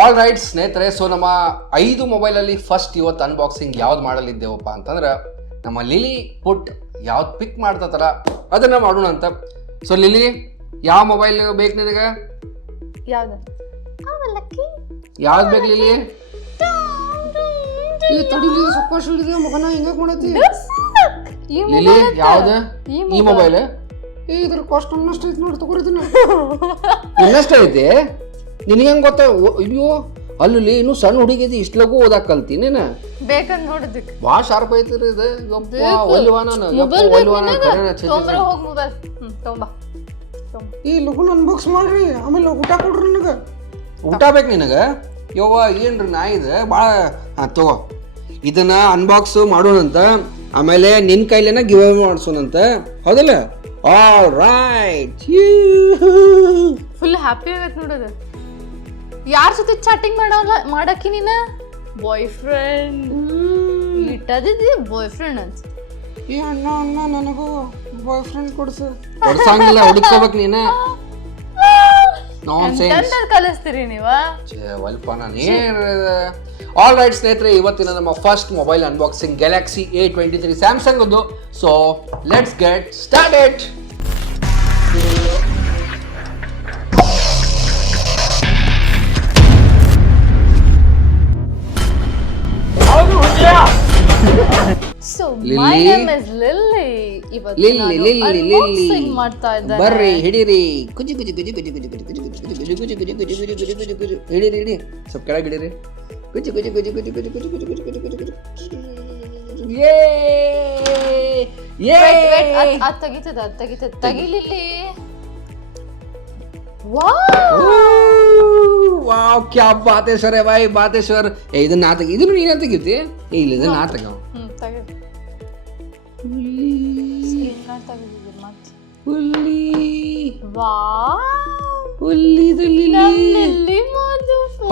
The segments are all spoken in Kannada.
ಆಲ್ ರೈಟ್ ಸ್ನೇಹಿತರೆ, ಸೊ ನಮ್ಮ 5 ಮೊಬೈಲಲ್ಲಿ ಫಸ್ಟ್ ಇವತ್ತು ಅನ್ಬಾಕ್ಸಿಂಗ್ ಯಾವ್ದು ಮಾಡಲಿದ್ದೇವಪ್ಪ ಅಂತಂದ್ರೆ ನಮ್ಮ ಲಿಲಿ ಪುಟ್ ಯಾವ್ದು ಪಿಕ್ ಮಾಡ್ತತಲ್ಲ ಅದನ್ನ ಮಾಡೋಣ ಅಂತ. ಸೊ ಲಿಲಿ, ಯಾವ ಮೊಬೈಲ್ ಬೇಕು ನಿನಗೆ? ಯಾವ್ದು ಬೇಕು ಲಿಲಿ? ಮಗನ ಹಿಂಗ ಮಾಡತ್ತಿ ಲಿಲಿ, ಯಾವ್ದು ಈ ಮೊಬೈಲ್? ಇದ್ರ ಕಾಸ್ಟ್ ಅನ್ನಷ್ಟು ಐತಿ ನೋಡಿ, ತಗೋರಿದ್ದೀನಿ. ಇನ್ನಷ್ಟು ಐತಿ ನಿನಗೆ ಹೆಂಗ್ ಗೊತ್ತ? ಅಯ್ಯೋ ಅಲ್ಲಿ ಇನ್ನು ಸಣ್ಣ ಹುಡುಗಿದಿ, ಇಷ್ಟು ಲಗು ಓದಾಕ್ ಕಲ್ತೀನಿ ಬೇಕಂತ ನೋಡಿದಕ್ಕೆ ಭಾಳ ಶಾರ್ಪ್ ಐತಿರಿ ಇದು. ಈ ಲಗುನ್ ಅನ್ಬಾಕ್ಸ್ ಮಾಡ್ರಿ, ಆಮೇಲೆ ಊಟ ಕೊಡ್ರಿ. ನನಗೆ ಊಟ ಬೇಕು ನಿನಗೆ? ಯವ್ವ ಏನ್ರಿ ನಾ ಇದು ಭಾಳ. ಹಾಂ ತಗೋ, ಇದನ್ನ ಅನ್ಬಾಕ್ಸ್ ಮಾಡೋಣಂತ, ಆಮೇಲೆ ನಿನ್ನ ಕೈಲೇನ ಗಿವ್ ಅವೇ ಮಾಡಿಸೋಣಂತ, ಹೌದಲ್ಲ? All right. ಫುಲ್ ಹ್ಯಾಪಿ ಆಗೈತೆ ನೋಡೋದು. ಯಾರ ಜೊತೆ ಚಾಟಿಂಗ್ ಮಾಡಕ್ಕೆ ನೀನು? ಬಾಯ್ ಫ್ರೆಂಡ್ ಇಟ್ಟದಿದ್ದಿ ಬಾಯ್ ಫ್ರೆಂಡ್ ಅಂತ. ಈ ಅಣ್ಣ ನನಗೂ ಬಾಯ್ ಫ್ರೆಂಡ್ ಕೊಡ್ಸಂಗಿಲ್ಲ, ಹುಡುಕೋಬೇಕು ನೀನು. ಕಲಿಸ್ತೀರಿ ನೀವ? ಆಲ್ ರೈಟ್ ಸ್ನೇಹಿತರೆ, ಇವತ್ತಿನ ನಮ್ಮ first mobile unboxing Galaxy A23 Samsung ಅದು. So let's get started. So my name is Lily. ಇವತ್ತು ನಾನು unboxing ಮಾಡ್ತಾ ಇದ್ದೇನೆ. ಬರ್ರಿ ಹಿಡೀರಿ, ಕುಜಿ ಕುಜಿ ಕುಜಿ ಕುಜಿ ಕುಜಿ ಕುಜಿ ಕುಜಿ ಕುಜಿ ಕುಜಿ ಕುಜಿ ಕುಜಿ ಕುಜಿ ಕುಜಿ ಕುಜಿ ಕುಜಿ ಹಿಡೀರಿ ಹಿಡಿ, ಸ್ವಲ್ಪ ಕೆಳಗೆ ಹಿಡೀರಿ. ಕುಜಿ ಕುಜಿ ಕುಜಿ ಕುಜಿ ಕುಜಿ ಕುಜಿ ಕುಜಿ ಕುಜಿ ಕುಜಿ ಕುಜಿ ಕುಜಿ. ಯೇ ಯೇ, ಅದು ತೆಗಿತದ ತೆಗಿಲಿಲ್ಲಿ. ವಾವ್, ಕ್ಯಾ ಬಾತ್ ಹೈ ಸರ್ ಭಾಯ್, ಬಾತ್ ಹೈ ಸರ್. ಇದನ್ನ ನಾ ತೆಗಿ, ಇದನ್ನು ನೀನೇ ತೆಗಿತಿ? ಇಲ್ಲ ಇದನ್ನ ನಾ ತೆಗೋ.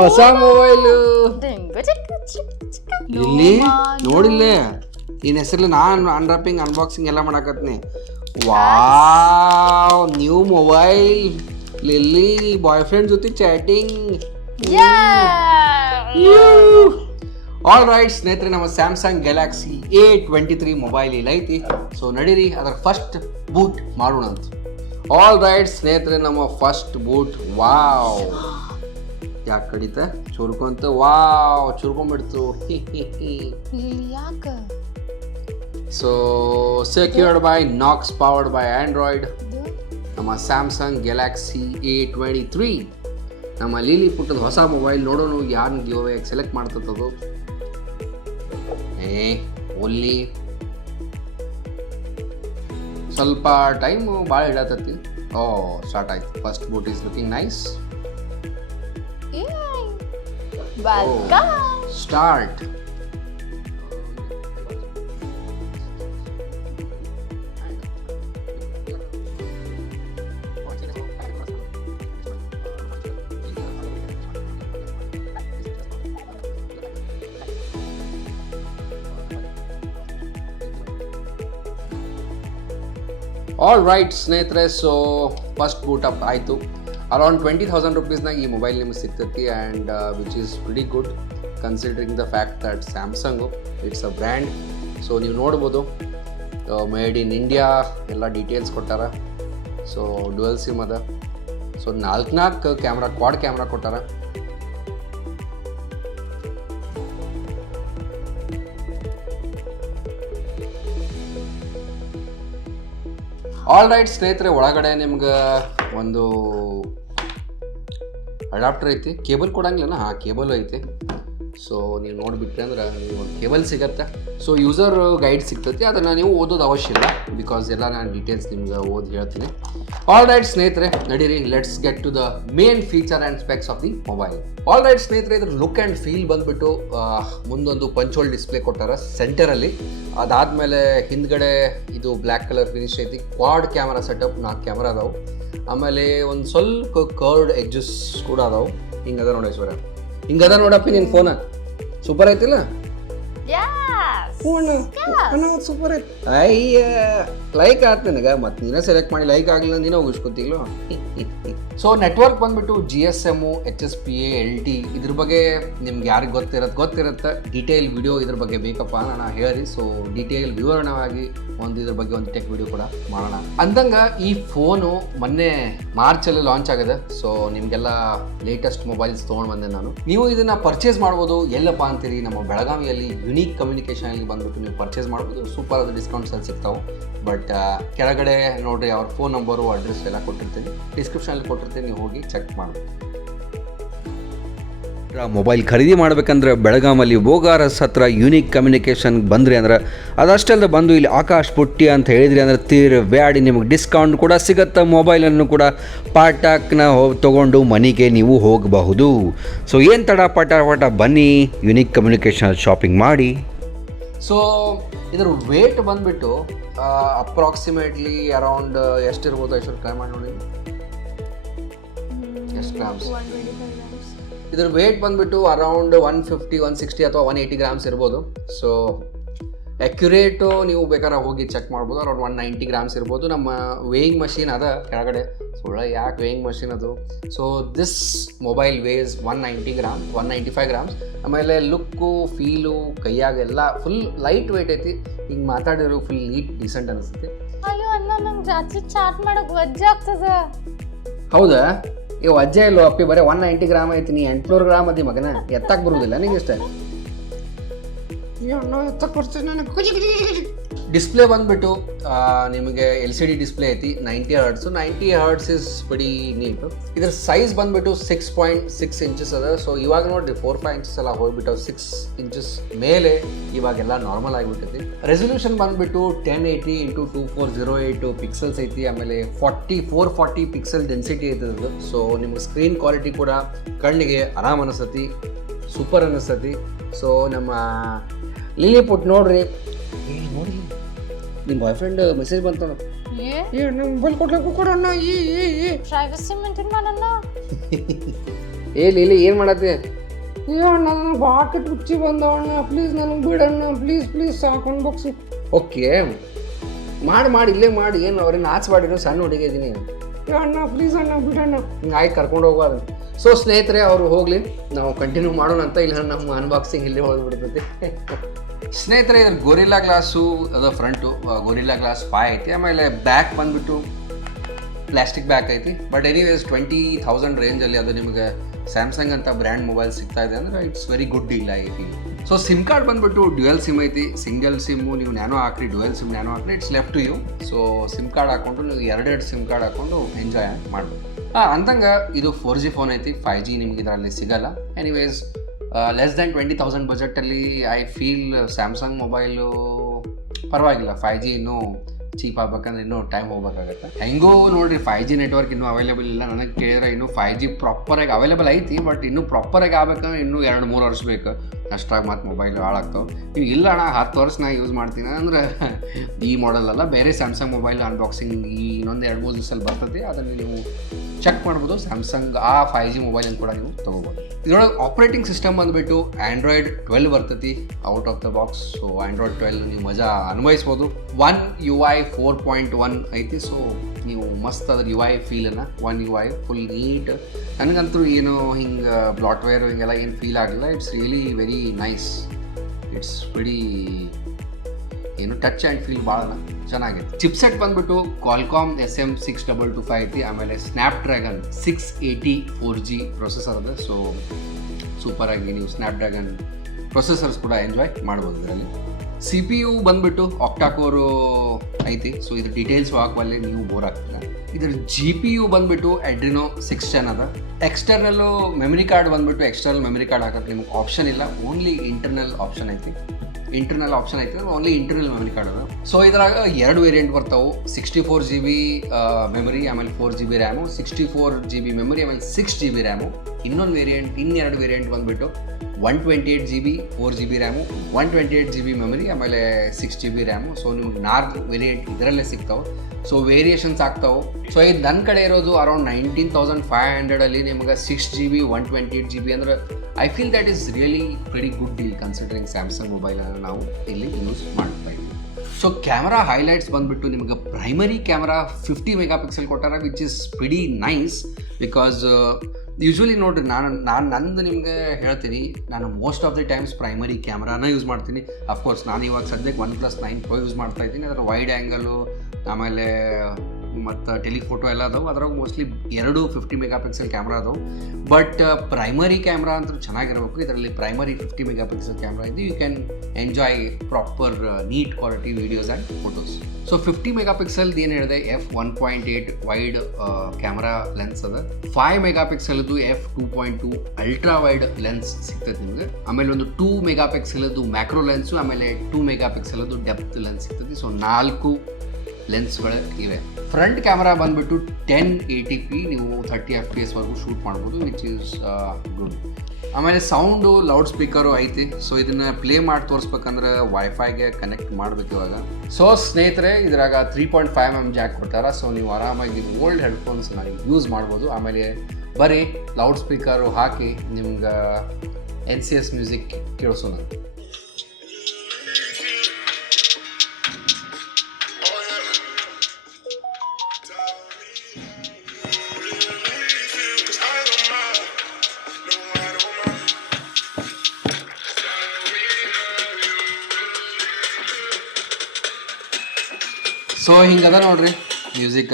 ಹೊಸ ಮೊಬೈಲ್ ಇಲ್ಲಿ ನೋಡಿಲ್ಲೇ, ಈ ಹೆಸರಲ್ಲಿ ನಾನು ಅನ್ರಾಪಿಂಗ್ ಅನ್ಬಾಕ್ಸಿಂಗ್ ಎಲ್ಲ ಮಾಡಾಕತ್ನಿ. Wow, new mobile. Lilly boyfriend ಜೊತೆ ಚಾಟಿಂಗ್. ಆಲ್ ರೈಟ್ ಸ್ನೇಹಿತರೆ, ನಮ್ಮ ಸ್ಯಾಮ್ಸಂಗ್ ಗ್ಯಾಲಕ್ಸಿ A23 ಮೊಬೈಲ್ ಇಲ್ಲ ಐತಿ. ಸೊ ನಡೀರಿ ಅದರ ಫಸ್ಟ್ ಬೂಟ್ ಮಾಡೋಣ ಅಂತ. ಆಲ್ ರೈಟ್ ಸ್ನೇಹಿತರೆ, ನಮ್ಮ ಫಸ್ಟ್ ಬೂಟ್. ವಾವ್, ಯಾಕೆ ಕಡಿತ ಚುರ್ಕೊಂತ? ವಾವ್, ಚುರ್ಕೊಂಡ್ಬಿಡ್ತು. ಯಾಕೆ? So secured by Knox, powered by Android. ನಮ್ಮ ಸ್ಯಾಮ್ಸಂಗ್ ಗ್ಯಾಲಕ್ಸಿ A23 ನಮ್ಮ ಲೀಲಿ ಪುಟ್ಟದ ಹೊಸ ಮೊಬೈಲ್. ನೋಡೋಣ ಯಾರು ಗಿವ್ ಅವೇ ಸೆಲೆಕ್ಟ್ ಮಾಡ್ತದದು. ಒಲ್ಲಿ ಸ್ವಲ್ಪ ಟೈಮು ಭಾಳ ಇಡತತಿ. ಓ ಸ್ಟಾರ್ಟ್ ಆಯ್ತು. First boot is looking nice. Start. All right ಸ್ನೇಹಿತರೆ, ಸೊ ಫಸ್ಟ್ ಬೂಟ್ ಅಪ್ ಆಯಿತು. ಅರೌಂಡ್ 20,000 ರುಪೀಸ್ನಾಗ ಈ ಮೊಬೈಲ್ ನಿಮಗೆ ಸಿಗ್ತೈತಿ, and which is pretty good considering the fact that Samsung it's a brand. So ನೀವು ನೋಡ್ಬೋದು, ಮೇಡ್ ಇನ್ ಇಂಡಿಯಾ ಎಲ್ಲ ಡೀಟೇಲ್ಸ್ ಕೊಟ್ಟಾರ. ಸೊ ಡ್ಯುಯಲ್ ಸಿಮ್ ಅದ. ಸೊ 4 ಕ್ಯಾಮ್ರಾ, ಕ್ವಾಡ್ ಕ್ಯಾಮ್ರಾ ಕೊಟ್ಟಾರ. ಆಲ್ ರೈಟ್ ಸ್ನೇಹಿತರೆ, ಒಳಗಡೆ ನಿಮ್ಗೆ ಒಂದು ಅಡಾಪ್ಟರ್ ಐತಿ. ಕೇಬಲ್ ಕೊಡಂಗಿಲ್ಲ, ಹಾಂ ಕೇಬಲ್ ಐತಿ. ಸೊ ನೀವು ನೋಡಿಬಿಟ್ರೆ ಅಂದ್ರೆ ನೀವು ಒಂದು ಕೇಬಲ್ ಸಿಗತ್ತೆ. ಸೊ ಯೂಸರ್ ಗೈಡ್ ಸಿಗ್ತೈತಿ, ಅದನ್ನು ನೀವು ಓದೋದು ಅವಶ್ಯ ಇಲ್ಲ, ಬಿಕಾಸ್ ಎಲ್ಲ ನಾನು ಡೀಟೇಲ್ಸ್ ನಿಮ್ಗೆ ಓದಿ ಹೇಳ್ತೀನಿ. ಆಲ್ ರೈಟ್ ಸ್ನೇಹಿತರೆ, ನಡೀರಿ let's get to the main feature and specs of the mobile. All right ಸ್ನೇಹಿತರೆ, ಇದ್ರ ಲುಕ್ ಆ್ಯಂಡ್ ಫೀಲ್ ಬಂದುಬಿಟ್ಟು ಮುಂದೊಂದು ಪಂಚೋಲ್ ಡಿಸ್ಪ್ಲೇ ಕೊಟ್ಟಾರ ಸೆಂಟರಲ್ಲಿ. ಅದಾದಮೇಲೆ ಹಿಂದ್ಗಡೆ ಇದು ಬ್ಲ್ಯಾಕ್ ಕಲರ್ ಫಿನಿಶ್ ಐತಿ. ಕ್ವಾಡ್ ಕ್ಯಾಮ್ರಾ ಸೆಟಪ್, 4 ಕ್ಯಾಮ್ರಾ ಅದಾವೆ. ಆಮೇಲೆ ಒಂದು ಸ್ವಲ್ಪ ಕರ್ವ್ಡ್ ಎಡ್ಜಸ್ ಕೂಡ ಅದಾವೆ. ಹಿಂಗದ ನೋಡಿ ಐಶ್ವರ್ಯ, ಹಿಂಗದ ನೋಡಪ್ಪಿ ನಿನ್ನ ಫೋನ. ಸೂಪರ್ ಐತಿಲ್ಲ? ಸೂಪರ್ ಅಯ್ಯ ಲೈಕ್ ಆಯ್ತು ನನಗೆ ಮತ್ತೆ ನೀನೇ ಸೆಲೆಕ್ಟ್ ಮಾಡಿ ಲೈಕ್ ಆಗಲಿಲ್ಲ ನೀನು ಹೋಗಿಸ್ಕೊತಿಗ್ಲು. ಸೊ ನೆಟ್ವರ್ಕ್ ಬಂದ್ಬಿಟ್ಟು GSM, HSPA, LT ಇದ್ರ ಬಗ್ಗೆ ನಿಮ್ಗೆ ಯಾರಿಗೆ ಗೊತ್ತಿರುತ್ತೆ ಡೀಟೇಲ್ ವಿಡಿಯೋ ಇದ್ರ ಬಗ್ಗೆ ಬೇಕಪ್ಪ ನಾನು ಹೇಳಿ. ಸೊ ಡೀಟೇಲ್ ವಿವರಣವಾಗಿ ಇದ್ರ ಬಗ್ಗೆ ಒಂದು ಟೆಕ್ ವಿಡಿಯೋ ಕೂಡ ಮಾಡೋಣ ಅಂದಂಗ ಈ ಫೋನು ಮೊನ್ನೆ ಮಾರ್ಚಲ್ಲಿ ಲಾಂಚ್ ಆಗಿದೆ. ಸೊ ನಿಮಗೆಲ್ಲ ಲೇಟೆಸ್ಟ್ ಮೊಬೈಲ್ಸ್ ತೊಗೊಂಡು ಬಂದೆ ನಾನು. ನೀವು ಇದನ್ನ ಪರ್ಚೇಸ್ ಮಾಡ್ಬೋದು ಎಲ್ಲಪ್ಪ ಅಂತೀರಿ, ನಮ್ಮ ಬೆಳಗಾವಿಯಲ್ಲಿ ಯುನೀಕ್ ಕಮ್ಯುನಿಕೇಶನ್ ಅಲ್ಲಿ ಬಂದ್ಬಿಟ್ಟು ನೀವು ಪರ್ಚೇಸ್ ಮಾಡ್ಬೋದು. ಸೂಪರ್ ಆದ ಡಿಸ್ಕೌಂಟ್ಸ್ ಅಲ್ಲಿ ಸಿಗ್ತಾವೆ. ಬಟ್ ಕೆಳಗಡೆ ನೋಡ್ರಿ ಅವ್ರ ಫೋನ್ ನಂಬರು ಅಡ್ರೆಸ್ ಎಲ್ಲ ಕೊಟ್ಟಿರ್ತೀನಿ, ಡಿಸ್ಕ್ರಿಪ್ಷನಲ್ಲಿ ಕೊಟ್ಟಿರ್ತೀನಿ, ನೀವು ಹೋಗಿ ಚೆಕ್ ಮಾಡ್ಬೋದು. ಮೊಬೈಲ್ ಖರೀದಿ ಮಾಡ್ಬೇಕಂದ್ರೆ ಬೆಳಗಾಮಲ್ಲಿ ಬೋಗಾರಸ್ ಹತ್ರ ಯುನೀಕ್ ಕಮ್ಯುನಿಕೇಷನ್ಗೆ ಬಂದ್ರಿ ಅಂದ್ರೆ ಅದಷ್ಟೆಲ್ಲ ಬಂದು ಇಲ್ಲಿ AkashPutti ಅಂತ ಹೇಳಿದ್ರಿ ಅಂದ್ರೆ ಬ್ಯಾಡಿ ನಿಮಗೆ ಡಿಸ್ಕೌಂಟ್ ಕೂಡ ಸಿಗುತ್ತೆ. ಮೊಬೈಲನ್ನು ಕೂಡ ಪಾಟಾಕ್ನ ತೊಗೊಂಡು ಮನೆಗೆ ನೀವು ಹೋಗಬಹುದು. ಸೊ ಏನು ತಡ ಪಟ ಬನ್ನಿ ಯುನೀಕ್ ಕಮ್ಯುನಿಕೇಷನ್ ಶಾಪಿಂಗ್ ಮಾಡಿ. ಸೊ ಇದರ ವೇಟ್ ಬಂದುಬಿಟ್ಟು ಅಪ್ರಾಕ್ಸಿಮೇಟ್ಲಿ ಅರೌಂಡ್ ಎಷ್ಟಿರ್ಬೋದು? ಎಷ್ಟು ಟ್ರೈ ಮಾಡಿ ನೋಡಿ ಎಷ್ಟು ಗ್ರಾಮ್ಸ್. ಇದ್ರ ವೇಟ್ ಬಂದುಬಿಟ್ಟು ಅರೌಂಡ್ 150, 160 ಅಥವಾ 180 ಗ್ರಾಮ್ಸ್ ಇರ್ಬೋದು. ಸೊ ಅಕ್ಯುರೇಟು ನೀವು ಬೇಕಾದ್ರೆ ಹೋಗಿ ಚೆಕ್ ಮಾಡ್ಬೋದು. ಅರೌಂಡ್ 190 ಗ್ರಾಮ್ಸ್ ಇರ್ಬೋದು. ನಮ್ಮ ವೇಯಿಂಗ್ ಮಷೀನ್ ಅದ ಕೆಳಗಡೆ. ಸುಳ್ಳ ಯಾಕೆ ವೇಯಿಂಗ್ ಮಷೀನ್ ಅದು. So this mobile weighs 190 gram, 195 grams. ಆಮೇಲೆ ಲುಕ್ಕು, ಫೀಲು, ಕೈಯಾಗೆಲ್ಲ ಫುಲ್ ಲೈಟ್ ವೇಟ್ ಐತಿ. ಹಿಂಗೆ ಮಾತಾಡಿದ್ರು ಫುಲ್ ನೀಟ್ ಡಿಸೆಂಟ್ ಅನಿಸ್ತೈತಿ. ಅಯ್ಯೋ ಅಣ್ಣ ನಂಗೆ ಜಾಸ್ತಿ ಚಾಟ್ ಮಾಡೋಕೆ ವಜ್ಜೆ ಆಗ್ತದ. ಹೌದಾ? ಇವು ಅಜ್ಜೆ ಇಲ್ಲೋ ಅಪ್ಪಿ ಬರೀ 190 ಗ್ರಾಮ್ ಐತಿ, ನೀ 800 ಗ್ರಾಮ್ ಅದಿ ಮಗನ. ಎತ್ತಕ್ಕೆ ಬರುವುದಿಲ್ಲ ನಿಂಗೆ ಇಷ್ಟ. ಡಿಸ್ಪ್ಲೇ ಬಂದುಬಿಟ್ಟು ನಿಮಗೆ LCD ಡಿಸ್ಪ್ಲೇ ಐತಿ. 90 hertz. 90 hertz is very neat. ಇದ್ರ ಸೈಜ್ ಬಂದುಬಿಟ್ಟು 6.6 ಇಂಚಸ್ ಅದ. ಸೊ ಇವಾಗ ನೋಡ್ರಿ 4-5 ಇಂಚಸ್ ಎಲ್ಲ ಹೋಗ್ಬಿಟ್ಟು 6 ಇಂಚಸ್ ಮೇಲೆ ಇವಾಗೆಲ್ಲ ನಾರ್ಮಲ್ ಆಗಿಬಿಟ್ಟೈತಿ. ರೆಸೊಲ್ಯೂಷನ್ ಬಂದುಬಿಟ್ಟು 1080 x 2408 ಪಿಕ್ಸಲ್ಸ್ ಐತಿ. ಆಮೇಲೆ 440 ಪಿಕ್ಸೆಲ್ ಡೆನ್ಸಿಟಿ ಐತದ. ಸೊ ನಿಮ್ಗೆ ಸ್ಕ್ರೀನ್ ಕ್ವಾಲಿಟಿ ಕೂಡ ಕಣ್ಣಿಗೆ ಆರಾಮ್ ಅನಿಸ್ತತಿ, ಸೂಪರ್ ಅನಿಸ್ತತಿ. ಸೊ ನಮ್ಮ ಲಿಲಿ ಪುಟ್ ನೋಡ್ರಿ, ನೋಡಿ ನಿಮ್ಮ ಬಾಯ್ ಫ್ರೆಂಡ್ ಮೆಸೇಜ್ ಬಂತ. ಮೊಬೈಲ್ ಕೊಡೋಣ ಪ್ರೈವಸಿ ಮೇಂಟೈನ್ ಮಾಡೋಣ. ಏ ಲಿಲಿ ಏನು ಮಾಡತ್ತೆ? ಅಯ್ಯೋ ಅಣ್ಣ ನನಗೆ ಬಾಕೆಟ್ ಹುಚ್ಚಿ ಬಂದವಣ್ಣ, ಪ್ಲೀಸ್ ನನಗೆ ಬಿಡಣ್ಣ, ಪ್ಲೀಸ್ ಸಾಕೊಂಡು ಬಾಕ್ಸು. ಓಕೆ ಮಾಡಿ ಇಲ್ಲೇ ಮಾಡಿ. ಏನು ಅವ್ರೇನು ನಾಚಬಾಡಿರೋ, ಸಣ್ಣ ಹುಡುಗಿ ಇದ್ದೀನಿ. ಅಣ್ಣ ಪ್ಲೀಸ್ ಅಣ್ಣ ಬಿಡಣ್ಣ. ಆಯ್ತು ಕರ್ಕೊಂಡು ಹೋಗೋದು. ಸೊ ಸ್ನೇಹಿತರೆ ಅವರು ಹೋಗಲಿ, ನಾವು ಕಂಟಿನ್ಯೂ ಮಾಡೋಣ ಅಂತ. ಇಲ್ಲ ನಮ್ಮ ಅನ್ಬಾಕ್ಸಿಂಗ್ ಇಲ್ಲಿ ಹೋಗ್ಬಿಡ್ತೈತಿ. ಸ್ನೇಹಿತರೆ ಇದ್ರ ಗೊರಿಲ್ಲಾ ಗ್ಲಾಸು ಅದ ಫ್ರಂಟು ಗೊರಿಲ್ಲಾ ಗ್ಲಾಸ್ 5 ಐತಿ. ಆಮೇಲೆ ಬ್ಯಾಕ್ ಬಂದುಬಿಟ್ಟು ಪ್ಲಾಸ್ಟಿಕ್ ಬ್ಯಾಕ್ ಐತಿ. ಬಟ್ ಎನಿವೇಸ್ 20,000 ರೇಂಜಲ್ಲಿ ಅದು ನಿಮಗೆ ಸ್ಯಾಮ್ಸಂಗ್ ಅಂತ ಬ್ರ್ಯಾಂಡ್ ಮೊಬೈಲ್ ಸಿಗ್ತಾ ಇದೆ ಅಂದರೆ ಇಟ್ಸ್ ವೆರಿ ಗುಡ್ ಡೀಲ್ ಐತಿ. ಸೊ ಸಿಮ್ ಕಾರ್ಡ್ ಬಂದುಬಿಟ್ಟು ಡ್ಯುಯಲ್ ಸಿಮ್ ಐತಿ. ಸಿಂಗಲ್ ಸಿಮ್ಮು ನೀವು ನ್ಯಾನೋ ಹಾಕ್ರಿ, ಡ್ಯುಯಲ್ ಸಿಮ್ ನ್ಯಾನೋ ಹಾಕ್ರಿ, it's left to you. So SIM card ಹಾಕ್ಕೊಂಡು ನೀವು 2 ಸಿಮ್ ಕಾರ್ಡ್ ಹಾಕ್ಕೊಂಡು ಎಂಜಾಯ್ ಮಾಡ್ಬೋದು. ಅಂದಂಗೆ ಇದು 4G ಫೋನ್ ಐತಿ. 5G ನಿಮ್ಗೆ ಇದರಲ್ಲಿ ಸಿಗಲ್ಲ. ಎನಿವೇಸ್ ಲೆಸ್ ದ್ಯಾನ್ 20,000 ಬಜೆಟಲ್ಲಿ ಐ ಫೀಲ್ ಸ್ಯಾಮ್ಸಂಗ್ ಮೊಬೈಲು ಪರವಾಗಿಲ್ಲ. 5G ಇನ್ನೂ ಚೀಪ್ ಆಗ್ಬೇಕಂದ್ರೆ ಇನ್ನೂ ಟೈಮ್ ಹೋಗ್ಬೇಕಾಗತ್ತೆ. ಹೆಂಗೋ ನೋಡಿರಿ 5G ನೆಟ್ವರ್ಕ್ ಇನ್ನೂ ಅವೈಲೇಬಲ್ ಇಲ್ಲ. ನನಗೆ ಕೇಳಿದ್ರೆ ಇನ್ನೂ 5G ಪ್ರಾಪರಾಗಿ ಅವೈಲೇಬಲ್ ಐತಿ. ಬಟ್ ಇನ್ನೂ ಪ್ರಾಪರಾಗಿ ಆಗ್ಬೇಕಂದ್ರೆ ಇನ್ನೂ 2-3 ವರ್ಷ ಬೇಕು. ಅಷ್ಟಾಗಿ ಮತ್ತು ಮೊಬೈಲ್ ಹಾಳಾಗ್ತಾವೆ. ನೀವು ಇಲ್ಲ ಅಣ್ಣ 10 ವರ್ಷ ನಾ ಯೂಸ್ ಮಾಡ್ತೀನಿ ಅಂದ್ರೆ ಈ ಮಾಡೆಲ್ ಅಲ್ಲ, ಬೇರೆ ಸ್ಯಾಮ್ಸಂಗ್ ಮೊಬೈಲ್ ಅನ್ಬಾಕ್ಸಿಂಗ್ ಈ ಇನ್ನೊಂದು 2-3 ದಿವಸದಲ್ಲಿ ಬರ್ತದೆ. ಅದನ್ನು ನೀವು ಚೆಕ್ ಮಾಡ್ಬೋದು. ಸ್ಯಾಮ್ಸಂಗ್ ಆ 5G ಮೊಬೈಲನ್ನು ಕೂಡ ನೀವು ತೊಗೋಬೋದು. ಇದರೊಳಗೆ ಆಪ್ರೇಟಿಂಗ್ ಸಿಸ್ಟಮ್ ಬಂದುಬಿಟ್ಟು Android 12 ಬರ್ತೈತಿ out of the box. So Android 12 ನೀವು ಮಜಾ ಅನ್ವಯಿಸ್ಬೋದು. One UI 4.1 ಐತಿ. ಸೊ ನೀವು ಮಸ್ತ್ ಅದ್ರ UI ಫೀಲನ್ನು, One UI ಫುಲ್ ನೀಟ್. ನನಗಂತೂ ಏನು ಹಿಂಗೆ ಬ್ಲಾಟ್ವೇರ್ ಹಿಂಗೆಲ್ಲ ಏನು ಫೀಲ್ ಆಗಲಿಲ್ಲ. It's really very nice. It's very ಏನು ಟಚ್ ಆ್ಯಂಡ್ ಫೀಲ್ ಭಾಳ ಚೆನ್ನಾಗಿದೆ. ಚಿಪ್ಸೆಟ್ ಬಂದುಬಿಟ್ಟು ಕ್ವಾಲ್ಕಾಮ್ SM6225 ಐತಿ. ಆಮೇಲೆ ಸ್ನ್ಯಾಪ್ಡ್ರ್ಯಾಗನ್ 680 4G ಪ್ರೊಸೆಸರ್ ಅದ. ಸೊ ಸೂಪರಾಗಿ ನೀವು ಸ್ನ್ಯಾಪ್ಡ್ರ್ಯಾಗನ್ ಪ್ರೊಸೆಸರ್ಸ್ ಕೂಡ ಎಂಜಾಯ್ ಮಾಡ್ಬೋದು. ಇದರಲ್ಲಿ CPU ಬಂದುಬಿಟ್ಟು Octa-core ಐತಿ. ಸೊ ಇದ್ರ ಡೀಟೇಲ್ಸ್ ಹಾಕುವಲ್ಲಿ ನೀವು ಬೋರ್ ಆಗ್ತಿಲ್ಲ. ಇದ್ರ GPU ಬಂದುಬಿಟ್ಟು Adreno 610 ಅದ. ಎಕ್ಸ್ಟರ್ನಲ್ಲು ಮೆಮರಿ ಕಾರ್ಡ್ ಬಂದುಬಿಟ್ಟು ಎಕ್ಸ್ಟರ್ನಲ್ ಮೆಮರಿ ಕಾರ್ಡ್ ಹಾಕೋಕ್ಕೆ ನಿಮ್ಗೆ ಆಪ್ಷನ್ ಇಲ್ಲ. ಓನ್ಲಿ ಇಂಟರ್ನಲ್ ಆಪ್ಷನ್ ಐತಿ. ಓನ್ಲಿ ಇಂಟರ್ನಲ್ ಮೆಮರಿ ಕಾರ್ಡ್ ಅದ. ಸೊ ಇದ್ರಾಗ 2 ವೇರಿಯಂಟ್ ಬರ್ತಾವೆ. 64 GB ಮೆಮರಿ, ಆಮೇಲೆ 4 GB ರ್ಯಾಮು. 64 GB ಮೆಮರಿ, ಆಮೇಲೆ 6 GB ರ್ಯಾಮು. ಇನ್ನೊಂದು ವೇರಿಯಂಟ್, 2 ವೇರಿಯಂಟ್ ಬಂದುಬಿಟ್ಟು 128GB 4GB RAM, 128GB memory, ಆಮೇಲೆ 6GB ರ್ಯಾಮು. ಸೊ ನಿಮ್ಗೆ ನಾರ್ತ್ ವೇರಿಯಂಟ್ ಇದರಲ್ಲೇ ಸಿಗ್ತಾವೆ. ಸೊ ವೇರಿಯೇಷನ್ಸ್ ಆಗ್ತಾವೆ. ಸೊ ಇದು ನನ್ನ ಕಡೆ ಇರೋದು ಅರೌಂಡ್ 19,500 ನಿಮ್ಗೆ 6GB 128GB ಅಂದ್ರೆ I feel that is really very good deal considering Samsung ಮೊಬೈಲನ್ನು ನಾವು ಇಲ್ಲಿ ಯೂಸ್ ಮಾಡ್ತಾ ಇದ್ದೀವಿ. ಸೊ ಕ್ಯಾಮ್ರಾ ಹೈಲೈಟ್ಸ್ ಬಂದುಬಿಟ್ಟು ನಿಮಗೆ ಪ್ರೈಮರಿ ಕ್ಯಾಮ್ರಾ 50 ಮೆಗಾಪಿಕ್ಸೆಲ್ ಕೊಟ್ಟಾರ, which is pretty nice. Because usually ನೋಡಿರಿ ನಂದು ನಿಮಗೆ ಹೇಳ್ತೀನಿ, ನಾನು most of the times primary ಕ್ಯಾಮ್ರಾನ ಯೂಸ್ ಮಾಡ್ತೀನಿ. ಅಫ್ಕೋರ್ಸ್ ನಾನು ಇವಾಗ ಸದ್ಯಕ್ಕೆ OnePlus 9 Pro ಯೂಸ್ ಮಾಡ್ತಾ ಇದ್ದೀನಿ. ಅದರ ವೈಡ್ ಆ್ಯಂಗಲು ಆಮೇಲೆ ಮತ್ತು ಟೆಲಿಫೋಟೋ ಎಲ್ಲ ಅದಾವೆ. ಅದ್ರಾಗ ಮೋಸ್ಟ್ಲಿ 2 50 ಮೆಗಾಪಿಕ್ಸೆಲ್ ಕ್ಯಾಮ್ರಾ ಅದಾವೆ. ಬಟ್ ಪ್ರೈಮರಿ ಕ್ಯಾಮ್ರಾ ಅಂತೂ ಚೆನ್ನಾಗಿರಬೇಕು. ಇದರಲ್ಲಿ ಪ್ರೈಮರಿ 50 ಮೆಗಾಪಿಕ್ಸೆಲ್ ಕ್ಯಾಮ್ರಾ ಇದೆ. You can enjoy proper neat quality videos and photos. So 50 ಮೆಗಾಪಿಕ್ಸೆಲ್ದು ಏನು ಹೇಳಿದೆ, f1.8 ವೈಡ್ ಕ್ಯಾಮ್ರಾ ಲೆನ್ಸ್ ಅದ. 5 ಮೆಗಾಪಿಕ್ಸೆಲ್ದು f2.2 ಅಲ್ಟ್ರಾ ವೈಡ್ ಲೆನ್ಸ್ ಸಿಗ್ತದೆ ನಿಮಗೆ. ಆಮೇಲೆ ಒಂದು 2 ಮೆಗಾಪಿಕ್ಸೆಲ್ದು ಮ್ಯಾಕ್ರೋ ಲೆನ್ಸು, ಆಮೇಲೆ 2 ಮೆಗಾಪಿಕ್ಸೆಲ್ದು ಡೆಪ್ತ್ ಲೆನ್ಸ್ ಸಿಗ್ತದೆ. ಸೊ 4 ಲೆನ್ಸ್ಗಳು ಇವೆ. ಫ್ರಂಟ್ ಕ್ಯಾಮ್ರಾ ಬಂದುಬಿಟ್ಟು 1080p ನೀವು 30 FPS ವರೆಗೂ ಶೂಟ್ ಮಾಡ್ಬೋದು, ವಿಚ್ ಈಸ್ ಗುಡ್. ಆಮೇಲೆ ಸೌಂಡು ಲೌಡ್ ಸ್ಪೀಕರು ಐತಿ. ಸೊ ಇದನ್ನು ಪ್ಲೇ ಮಾಡಿ ತೋರಿಸ್ಬೇಕಂದ್ರೆ ವೈಫೈಗೆ ಕನೆಕ್ಟ್ ಮಾಡಬೇಕು ಇವಾಗ. ಸೊ ಸ್ನೇಹಿತರೆ, ಇದ್ರಾಗ 3.5mm ಜಾಕ್ ಕೊಡ್ತಾರೆ. ಸೊ ನೀವು ಆರಾಮಾಗಿ ಓಲ್ಡ್ ಹೆಡ್ಫೋನ್ಸ್ನ ಯೂಸ್ ಮಾಡ್ಬೋದು. ಆಮೇಲೆ ಬರೀ ಲೌಡ್ ಸ್ಪೀಕರು ಹಾಕಿ ನಿಮ್ಗೆ NCS ಮ್ಯೂಸಿಕ್ ಕೇಳಿಸೋಣ. ಸೊ ಹಿಂಗದ ನೋಡ್ರಿ ಮ್ಯೂಸಿಕ್.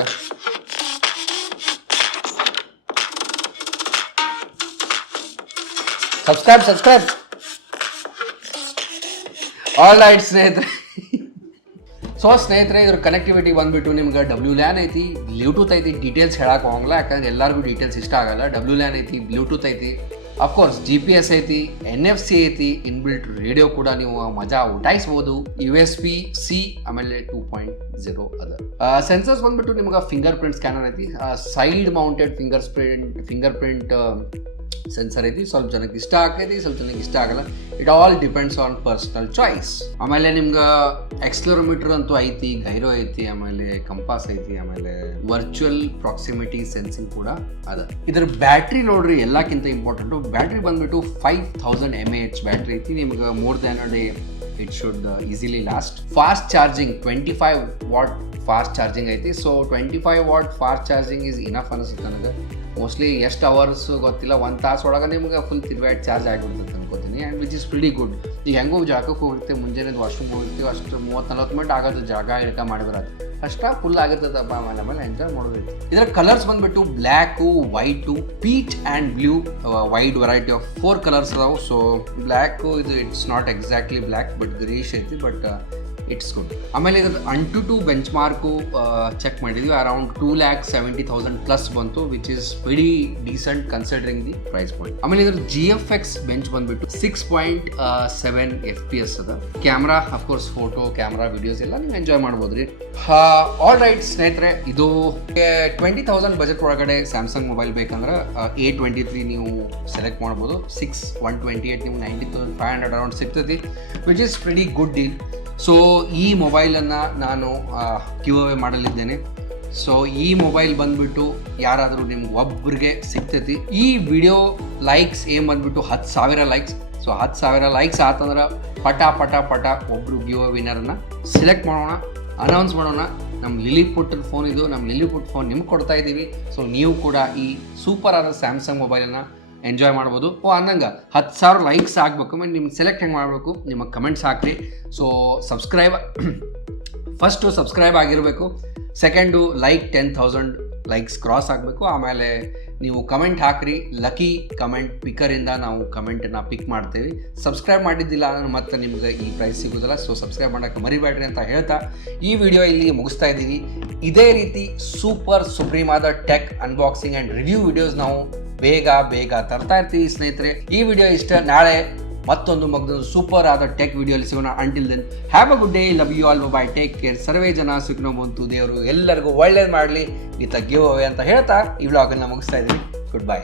ಸಬ್ಸ್ಕ್ರೈಬ್ ಆಲ್ ರೈಟ್ ಸ್ನೇಹಿತರೆ. ಸೊ ಸ್ನೇಹಿತರೆ, ಇದ್ರ ಕನೆಕ್ಟಿವಿಟಿ ಬಂದುಬಿಟ್ಟು ನಿಮ್ಗೆ WLAN ಐತಿ, ಬ್ಲೂಟೂತ್ ಐತಿ. ಡೀಟೇಲ್ಸ್ ಹೇಳಕ್ಕೆ ಹೋಗಲ್ಲ, ಯಾಕಂದ್ರೆ ಎಲ್ಲರಿಗೂ ಡೀಟೇಲ್ಸ್ ಇಷ್ಟ ಆಗಲ್ಲ. WLAN ಐತಿ, ಬ್ಲೂಟೂತ್ ಐತಿ, ಅಫ್ಕೋರ್ಸ್ GPS ಐತಿ, NFC ಐತಿ, ಇನ್ಬಿಲ್ಟ್ ರೇಡಿಯೋ ಕೂಡ ನೀವು ಮಜಾ ಉಟಾಯಿಸ್ಬೋದು. USB-C ಆಮೇಲೆ 2.0 ಅದ. ಸೆನ್ಸರ್ಸ್ ಬಂದ್ಬಿಟ್ಟು ನಿಮ್ಗೆ ಫಿಂಗರ್ ಪ್ರಿಂಟ್ ಸ್ಕ್ಯಾನರ್ ಐತಿ, side mounted finger print sensor ಐತಿ. ಸ್ವಲ್ಪ ಜನಕ್ಕೆ ಇಷ್ಟ ಆಗ್ತೈತಿ, ಸ್ವಲ್ಪ ಜನಕ್ಕೆ ಇಷ್ಟ ಆಗಲ್ಲ. It all depends on personal choice. ಆಮೇಲೆ ನಿಮ್ಗೆ ಎಕ್ಸ್ಲರೋಮೀಟರ್ ಅಂತೂ ಐತಿ, ಗೈರೋ ಐತಿ, ಆಮೇಲೆ ಕಂಪಾಸ್ ಐತಿ, ಆಮೇಲೆ ವರ್ಚುವಲ್ ಪ್ರಾಕ್ಸಿಮಿಟಿ ಸೆನ್ಸಿಂಗ್ ಕೂಡ ಅದ. ಇದ್ರ ಬ್ಯಾಟ್ರಿ ನೋಡ್ರಿ ಎಲ್ಲಕ್ಕಿಂತ ಇಂಪಾರ್ಟೆಂಟು. ಬ್ಯಾಟ್ರಿ ಬಂದ್ಬಿಟ್ಟು 5000 mAh ಬ್ಯಾಟ್ರಿ ಐತಿ. ನಿಮ್ಗೆ more than a day it should easily last. Fast charging 25 watt fast charging ಐತಿ. So 25 watt fast charging is enough ಅನಿಸುತ್ತೆ ನನಗೆ. ಮೋಸ್ಟ್ಲಿ ಎಷ್ಟು ಅವರ್ಸ್ ಗೊತ್ತಿಲ್ಲ, 1 ತಾಸು ಒಳಗೆ ನಿಮ್ಗೆ ಫುಲ್ ತಿರ್ಗಾಡಿ ಚಾರ್ಜ್ ಆಗಿಬಿಡ್ತೈತೆ ಅನ್ಕೋತೀನಿ. And which is pretty good. ಈಗ ಹೆಂಗೋ ಜಾಗಕ್ಕೆ ಹೋಗಿರ್ತೀವಿ, ಮುಂಜಾನೆ ವಾಶ್ರೂಮ್ ಹೋಗಿರ್ತೀವಿ, ಅಷ್ಟು 30-40 ಮಿನಿಟ್ ಆಗೋದು ಜಾಗ ಇಳ್ಕ ಮಾಡಿದ್ರೆ ಅಷ್ಟ ಫುಲ್ ಆಗಿರ್ತದಪ್ಪ. ಆಮೇಲೆ ಎಂಜಾಯ್ ಮಾಡೋದೈತಿ. ಇದರ ಕಲರ್ಸ್ ಬಂದ್ಬಿಟ್ಟು black, white, peach and blue, wide variety of 4 colours ಅದಾವೆ. ಸೊ ಬ್ಲ್ಯಾಕು ಇದು it's not exactly black, but greyish ಐತಿ, ಬಟ್ ಇಟ್ಸ್ ಗುಡ್. ಆಮೇಲೆ ಇದ್ರ Antutu ಬೆಂಚ್ ಮಾರ್ಕು ಚೆಕ್ ಮಾಡಿದ್ವಿ, ಅರೌಂಡ್ 2,70,000 ಪ್ಲಸ್ ಬಂತು, which is very decent considering the price point. ಆಮೇಲೆ ಇದ್ರ GFX ಬೆಂಚ್ ಬಂದ್ಬಿಟ್ಟು 6.7 FPS ಅದ. Camera of course photo, camera, videos ಎಲ್ಲ ನೀವು ಎಂಜಾಯ್ ಮಾಡ್ಬೋದ್ರಿ. ಆಲ್ ರೈಟ್ ಸ್ನೇಹಿತರೆ, ಇದು 20,000 ಬಜೆಟ್ ಒಳಗಡೆ ಸ್ಯಾಮ್ಸಂಗ್ ಮೊಬೈಲ್ ಬೇಕಂದ್ರೆ A23 ನೀವು ಸೆಲೆಕ್ಟ್ ಮಾಡ್ಬೋದು. 128 ನೀವು 90,500 ಅರೌಂಡ್ ಸಿಗ್ತೈತಿ, which is very good deal. So ಈ ಮೊಬೈಲನ್ನು ನಾನು ಗಿವ್ ಅವೇ ಮಾಡಲಿದ್ದೇನೆ. ಸೊ ಈ ಮೊಬೈಲ್ ಬಂದ್ಬಿಟ್ಟು ಯಾರಾದರೂ ನಿಮ್ಗೆ ಒಬ್ಬರಿಗೆ ಸಿಗ್ತೈತಿ. ಈ ವಿಡಿಯೋ ಲೈಕ್ಸ್ ಏನು ಬಂದ್ಬಿಟ್ಟು 10,000 ಲೈಕ್ಸ್. ಸೊ 10,000 ಲೈಕ್ಸ್ ಆತಂದ್ರೆ ಪಟ ಒಬ್ಬರು ಗಿವ್ ಅವೇ ವಿನ್ನರನ್ನು ಸೆಲೆಕ್ಟ್ ಮಾಡೋಣ, ಅನೌನ್ಸ್ ಮಾಡೋಣ. ನಮ್ಮ ಲಿಲಿಪುಟ್ ಫೋನ್ ಇದು, ನಮ್ಮ ಲಿಲಿಪುಟ್ ಫೋನ್ ನಿಮ್ಗೆ ಕೊಡ್ತಾ ಇದ್ದೀವಿ. ಸೊ ನೀವು ಕೂಡ ಈ ಸೂಪರ್ ಆದ ಸ್ಯಾಮ್ಸಂಗ್ ಮೊಬೈಲನ್ನು ಎಂಜಾಯ್ ಮಾಡ್ಬೋದು. ಅನ್ನಂಗೆ 10,000 ಲೈಕ್ಸ್ ಆಗಬೇಕು. ಆಮೇಲೆ ನಿಮ್ಗೆ ಸೆಲೆಕ್ಟ್ ಹೆಂಗೆ ಮಾಡಬೇಕು, ನಿಮ್ಮ ಕಮೆಂಟ್ಸ್ ಹಾಕ್ರಿ. ಸೊ ಫಸ್ಟು ಸಬ್ಸ್ಕ್ರೈಬ್ ಆಗಿರಬೇಕು. ಸೆಕೆಂಡು ಲೈಕ್ 10,000 ಲೈಕ್ಸ್ ಕ್ರಾಸ್ ಆಗಬೇಕು. ಆಮೇಲೆ ನೀವು ಕಮೆಂಟ್ ಹಾಕ್ರಿ. ಲಕ್ಕಿ ಕಮೆಂಟ್ ಪಿಕ್ಕರಿಂದ ನಾವು ಕಮೆಂಟನ್ನು ಪಿಕ್ ಮಾಡ್ತೇವೆ. ಸಬ್ಸ್ಕ್ರೈಬ್ ಮಾಡಿದ್ದಿಲ್ಲ ಅಂದ್ರೆ ಮತ್ತೆ ನಿಮ್ಗೆ ಈ ಪ್ರೈಸ್ ಸಿಗೋದಿಲ್ಲ. ಸೊ ಸಬ್ಸ್ಕ್ರೈಬ್ ಮಾಡೋಕ್ಕೆ ಮರಿಬೇಡ್ರಿ ಅಂತ ಹೇಳ್ತಾ ಈ ವಿಡಿಯೋ ಇಲ್ಲಿ ಮುಗಿಸ್ತಾ ಇದ್ದೀವಿ. ಇದೇ ರೀತಿ ಸೂಪರ್ ಸುಪ್ರೀಮ್ ಆದ tech unboxing and review videos ನಾವು ಬೇಗ ತರ್ತಾ ಇರ್ತೀವಿ ಸ್ನೇಹಿತರೆ. ಈ ವಿಡಿಯೋ ಇಷ್ಟ. ನಾಳೆ ಮತ್ತೊಂದು ಸೂಪರ್ ಆದ ಟೆಕ್ ವಿಡಿಯೋಲಿ ಸಿಗೋಣ. Until then have a good day. Love you all. Bye. Take care. ಸರ್ವೇ ಜನ ಸುಖಿನೋ ಭವಂತು. ದೇವರು ಎಲ್ಲರಿಗೂ ಒಳ್ಳೇದು ಮಾಡಲಿ ವಿತ್ ಗಿವ್ ಅವೇ ಅಂತ ಹೇಳ್ತಾ ಈ ವ್ಲಾಗನ್ನು ಮುಗಿಸ್ತಾ ಇದ್ದೀನಿ. Good bye.